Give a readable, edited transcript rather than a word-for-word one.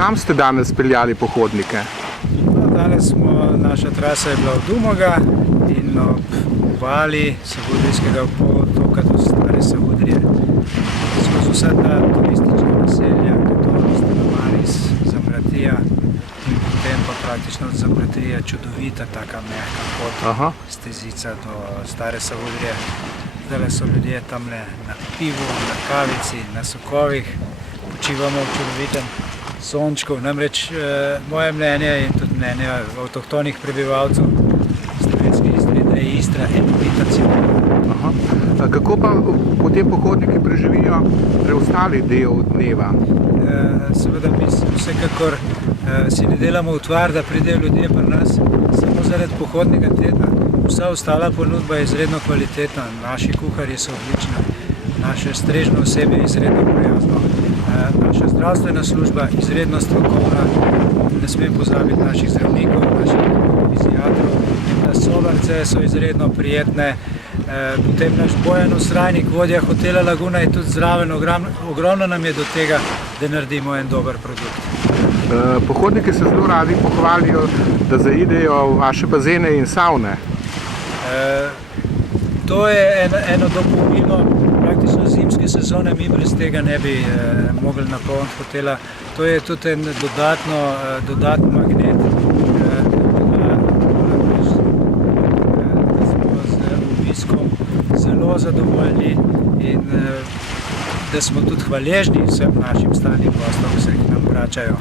Kam ste danes peljali pohodnike? Danes naša trasa je bila od Umaga in ob obali Savudrijskega polotoka do Stare Savudrije. Skozi vsa ta turistična naselja, Katon, Stanamaris, Zambratija in potem pa praktično od Zambratije čudovita taka mehka pot, stezica do Stare Savudrije. Zdaj so ljudje tamle na pivu, na kavici, na sokovih, počivamo v čudovitem sončku. Namreč moje mnenje in tudi mnenje avtohtonih prebivalcev slovenske Istre, da je Istra enovita celina. Kako pa potem pohodniki preživijo preostali del dneva? Seveda mi vsekakor si ne delamo utvar, da pridejo ljudje pri nas samo zaradi pohodnega tedna. Vsa ostala ponudba je izredno kvalitetna, naši kuharji so odlični, naše strežno osebje je izredno prijazno, naša zdravstvena služba je izredno strokovna, ne smem pozabiti naših zdravnikov, naših fiziatrov, sobarce so izredno prijetne, potem naš Bojan Osrajnik, vodja hotela Laguna, je tudi zraven, ogromno nam je do tega, da naredimo en dober produkt. Pohodniki se zelo radi pohvalijo, da zaidejo v vaše bazene in savne. To je eno dopolnilo praktično zimske sezone, mi brez tega ne bi mogli napolniti hotela. To je tudi en dodatni magnet, da smo z obiskom zelo zadovoljni in da smo tudi hvaležni vsem našim stalnim gostom, ki se jih nam vračajo.